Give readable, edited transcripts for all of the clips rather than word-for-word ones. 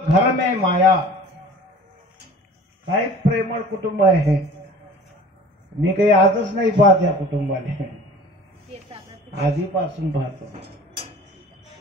घर में माया. काय प्रेमळ कुटुंब आहे. मी काही आजच नाही पाहत या कुटुंबाने, आधीपासून पाहतो.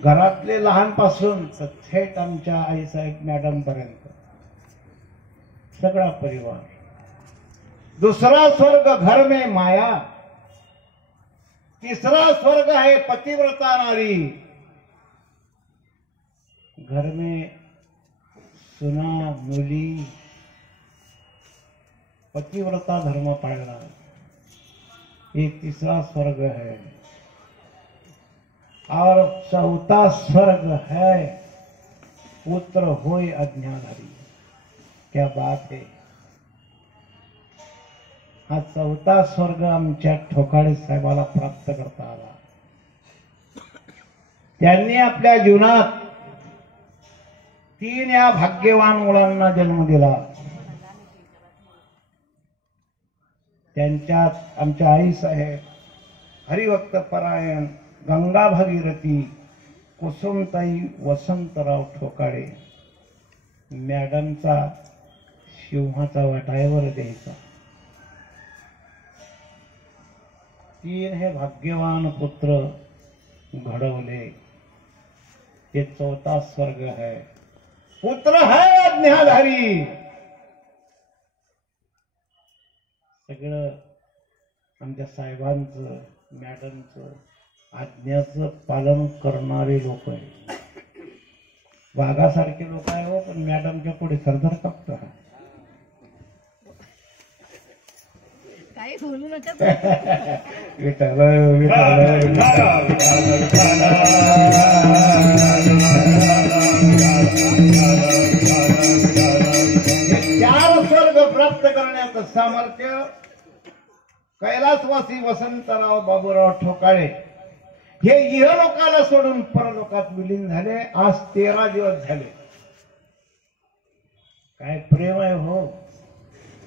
घरातले लहानपासून थेट आमच्या आईसाहेब मॅडम पर्यंत सगळा परिवार. दुसरा स्वर्ग घर में माया, तीसरा स्वर्ग है पतिव्रता नारी. घर में सुना मुली पतिव्रता धर्म पाळना, ये तीसरा स्वर्ग है. और चौथा स्वर्ग है पुत्र होय अज्ञाधारी. क्या बात है. हा चौथा स्वर्ग आमच्या ठोकाळे साहेबाला प्राप्त करता आला. त्यांनी आपल्या जीवनात 3 या भाग्यवान मुलांना जन्म दिला. त्यांच्यात आमच्या आई साहेब, हरिभक्त परायण, गंगा भागीरथी, कुसुमताई वसंतराव ठोकाळे. मॅडमचा सिंहाचा वाटावर द्यायचा. 3 हे भाग्यवान पुत्र घडवले. ते चौथा स्वर्ग है. पुत्र है अज्ञाधारी. सगळं आमच्या साहेबांचं मॅडमचं आज्ञाचं पालन करणारे लोक आहे. वाघासारखे लोक आहे हो, पण मॅडमच्या पुढे सरदार कापता. काही बोलू नका. विठाल विठाल चार स्वर्ग प्राप्त करण्याचं सामर्थ्य कैलासवासी वसंतराव बाबूराव ठोकाळे हे इहलोकाला सोडून परलोकात विलीन झाले. आज 13 दिवस झाले. काय प्रेम आहे हो.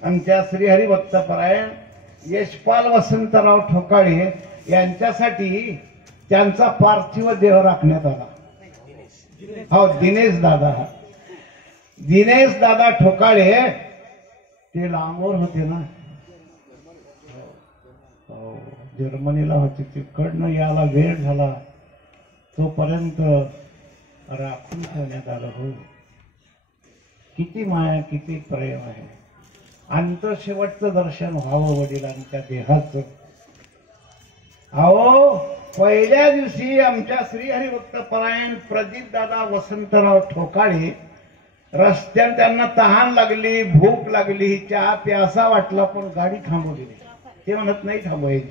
आमच्या श्रीहरिभक्त परायण यशपाल वसंतराव ठोकाळे यांच्यासाठी त्यांचा पार्थिव देह राखण्यात आला. हो, दिनेश दादा ठोकाळे ते लांबवर होते ना. हो, जर्मनीला होते. तिकडनं याला वेळ झाला तोपर्यंत राखून ठेवण्यात आलं. हो, किती माया, किती प्रेम आहे. अंत शेवटचं दर्शन व्हावं वडिलांच्या देहाचं. अहो, पहिल्या दिवशी आमच्या श्रीहरिभक्त परायण प्रदीप दादा वसंतराव ठोकाळे रस्त्यात त्यांना तहान लागली, भूक लागली, चहा प्यासा वाटला, पण गाडी थांबवली नाही. ते म्हणत नाही थांबवायची.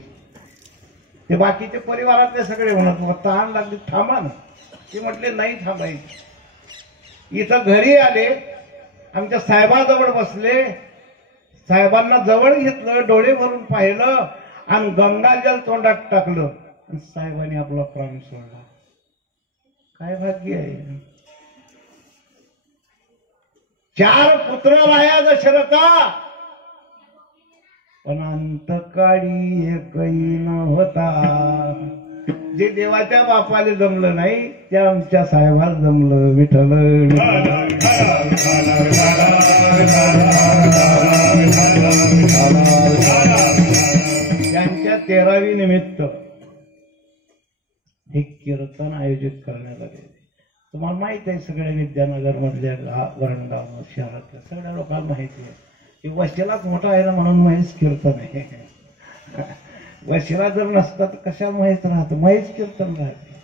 ते बाकीचे परिवारातले सगळे म्हणत तहान लागली थांबा ना. ते म्हटले नाही थांबायची. इथं घरी आले, आमच्या साहेबाजवळ बसले. साहेबांना जवळ घेतलं, डोळे भरून पाहिलं आणि गंगाजल तोंडात टाकलं. साहेबांनी आपला प्राण सोडला. काय भाग्य आहे. 4 पुत्र राया दशरथा, पण अंतकाळी एकही न होता. जे देवाच्या बापाला जमलं नाही ते आमच्या साहेबाला जमलं. विठ्ठल त्यांच्या 13वी निमित्त हे कीर्तन आयोजित करण्यात आले. तुम्हाला माहित आहे, सगळ्या विद्यानगर मधल्या वरणगाव शहरातल्या सगळ्या लोकांना माहिती आहे की वशिलाच मोठा आहे ना, म्हणून महेश कीर्तन आहे. वशिला जर नसता तर कशा महेश राहतं. महेश कीर्तन राहते.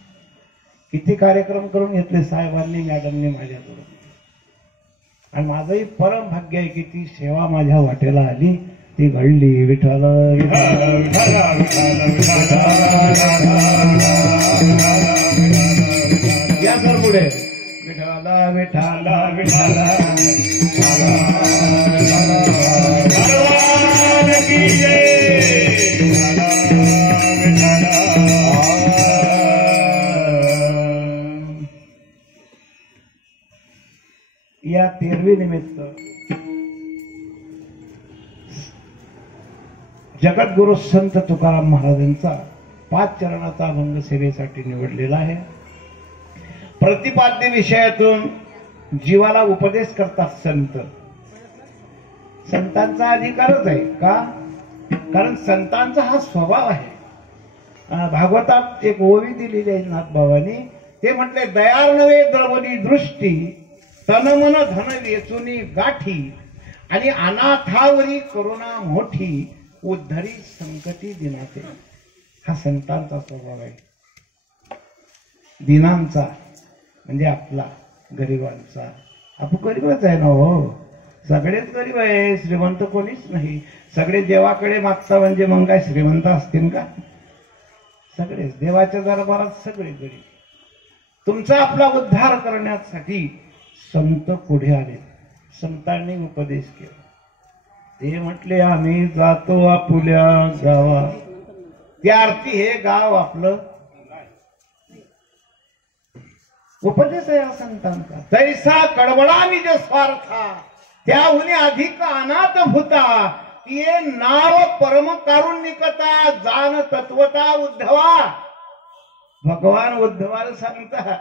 किती कार्यक्रम करून घेतले साहेबांनी मॅडमनी माझ्याकडून. आणि माझंही परम भाग्य आहे की ती सेवा माझ्या वाटेला आली, ती घडली. विठ्ठल या सर पुढे. विठ्ठला विठ्ठला विठ्ठला या 13वी निमित्त जगद्गुरु संत तुकाराम महाराजांचा 5 चरणाचा अभंग सेवेसाठी निवडलेला आहे. प्रतिपाद्य विषयातून जीवाला उपदेश करतात संत. संतांचा अधिकारच आहे का? कारण संतांचा हा स्वभाव आहे. भागवतात एक ओवी दिलेली आहे नाथबाबांनी. ते म्हटले, दयार नव्हे द्रवली दृष्टी, तन मन धन वेचुनी गाठी, आणि अनाथावरी करुणा मोठी, उद्धरी संकटी दिनाते. हा संतांचा स्वभाव आहे. दिनांचा म्हणजे आपला, गरिबांचा. आपण गरीबच आहे ना हो, सगळेच गरीब आहे, श्रीमंत कोणीच नाही. सगळे देवाकडे मागता म्हणजे मग काय श्रीमंत असतील का? सगळेच देवाच्या दरबारात सगळे गरीब. तुमचा आपला उद्धार करण्यासाठी संत पुढे आले. संतांनी उपदेश केला. ते म्हटले, आम्ही जातो आपुल्या गावा. त्या अर्थी हे गाव आपलं. उपदेश आहे हा संतांचा. तैसा कडवळा निज स्वार्था, त्याहून अधिक अनाथ भूता, ये नाव परम कारुणिकता, जान तत्वता उद्धवा. भगवान उद्धवाला सांगता,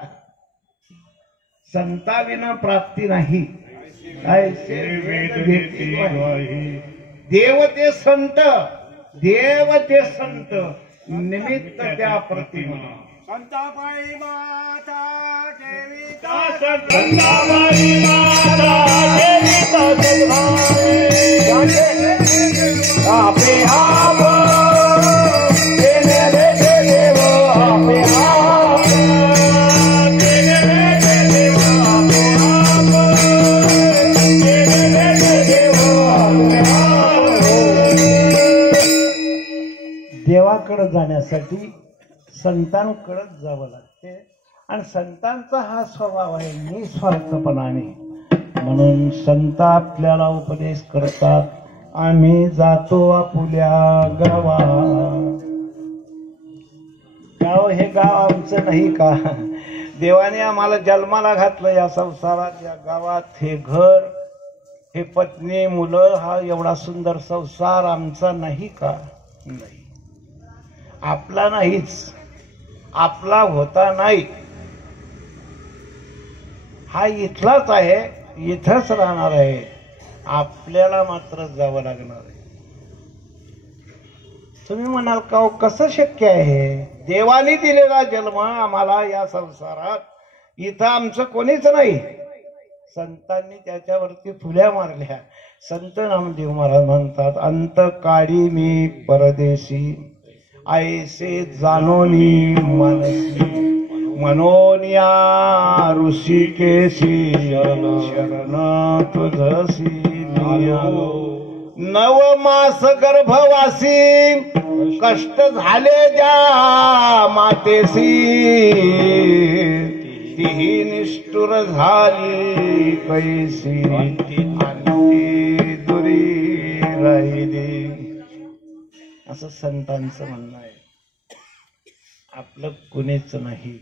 संताविना प्राप्ती नाही. देव ते संत, देव ते संत, निमित्त त्या प्रतिमा. संताबाई माता देविता, संताबाई माता देविता आपे आप देव आपे आप देवाकडे जाण्यासाठी संतांकडे जावं लागते. आणि संतांचा हा स्वभाव आहे निस्वार्थपणाने. म्हणून संत आपल्याला उपदेश करतात, आम्ही जातो आपुल्या गावा. गाव हे गाव आमचं नाही का? देवाने आम्हाला जन्माला घातलं या संसारात, या गावात. हे घर, हे पत्नी, मुलं, हा एवढा सुंदर संसार आमचा नाही का? नाही, आपला नाहीच. आपला होता नाही. हा इथलाच आहे, इथंच राहणार आहे. आपल्याला मात्र जावं लागणार आहे. तुम्ही म्हणाल का कसं शक्य आहे? देवाने दिलेला जन्म आम्हाला या संसारात, इथं आमचं कोणीच नाही. संतांनी त्याच्यावरती फुल्या मारल्या. संत नामदेव महाराज म्हणतात, अंत काळी मी परदेशी, ऐसे जानोनी मनसी, मनोनिया ऋषिकेशी, शरण तुझसी आलो. नव मास गर्भवासी, कष्ट झाले ज्या मातेसी, तीही निष्ठुर झाली कैसी, आणि दुरी राहिली. असं संतांचं म्हणणं आहे. आपलं कुणीच नाही.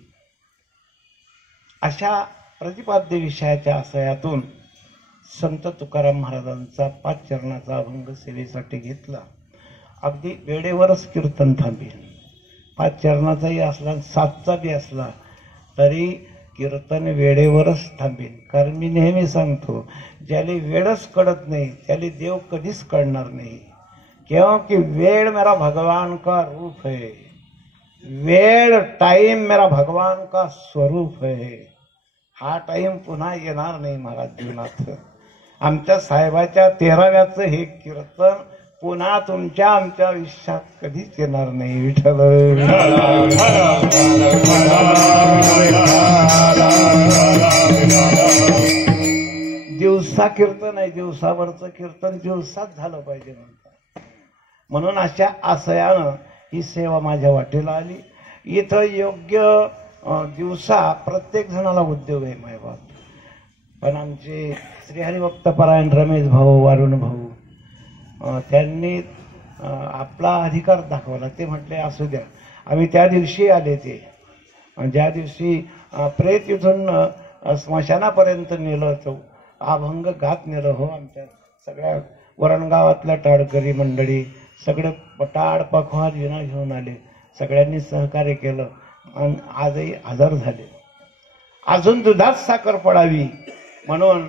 अशा प्रतिपाद्य विषयाच्या आशयातून संत तुकाराम महाराजांचा 5 चरणाचा अभंग सेवेसाठी घेतला. अगदी वेळेवरच कीर्तन थांबेल. 5 चरणाचाही असला, 7चा बी असला तरी कीर्तन वेळेवरच थांबेल. कारण मी नेहमी सांगतो, ज्याला वेळच कळत नाही त्याला देव कधीच कळणार नाही. क्योंकि वेळ मेरा भगवान का रूप है, वेळ टाइम मेरा भगवान का स्वरूप है. हा टाइम पुन्हा येणार नाही महाराज जीवनात. आमच्या साहेबाच्या 13व्याचं हे कीर्तन पुन्हा तुमच्या आमच्या आयुष्यात कधीच येणार नाही. विठ्ठल दिवसा कीर्तन आहे, दिवसावरचं कीर्तन दिवसात झालं पाहिजे म्हणतात. म्हणून अशा आशयानं ही सेवा माझ्या वाटेला आली. इथं योग्य दिवसा प्रत्येक जणाला उद्योग आहे मायबाप. पण आमचे श्रीहरिभक्तपरायण रमेश भाऊ, वारुण भाऊ, त्यांनी आपला अधिकार दाखवला. ते म्हटले असू द्या. आम्ही त्या दिवशी आले. ते ज्या दिवशी प्रेत इथून स्मशानापर्यंत नेलं, तो अभंग गात नेलं हो. आमच्या सगळ्या वरणगावातल्या टाळकरी मंडळी सगळे टाळ पखवाज विना घेऊन आले. सगळ्यांनी सहकार्य केलं आणि आजही हजर झाले. अजून दुधात साखर पडावी म्हणून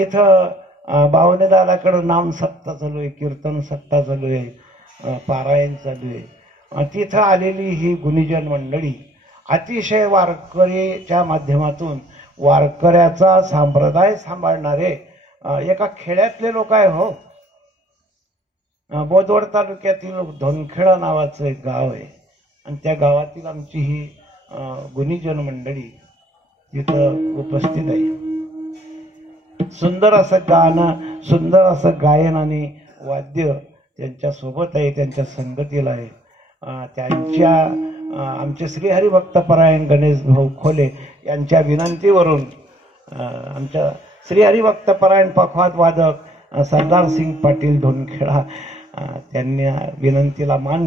इथं बावने दादाकडं नाम सत्ता चालू आहे, कीर्तन सत्ता चालू आहे, पारायण चालू आहे. तिथं आलेली ही गुणीजन मंडळी अतिशय वारकरीच्या माध्यमातून वारकऱ्याचा संप्रदाय सांभाळणारे एका खेड्यातले लोक आहे हो. बोदवड तालुक्यातील धोनखेडा नावाचं एक गाव आहे आणि त्या गावातील आमची ही गुणीजन मंडळी तिथं उपस्थित आहे. सुंदर असं गाणं, सुंदर असं गायन आणि वाद्य त्यांच्या सोबत आहे, त्यांच्या संगतीला आहे. त्यांच्या आमचे श्री हरिभक्तपरायण गणेश भाऊ खोले यांच्या विनंतीवरून आमच्या श्री हरिभक्तपरायण पखवाद वादक सरदार सिंग पाटील धोनखेडा त्यांनी विनंतीला मान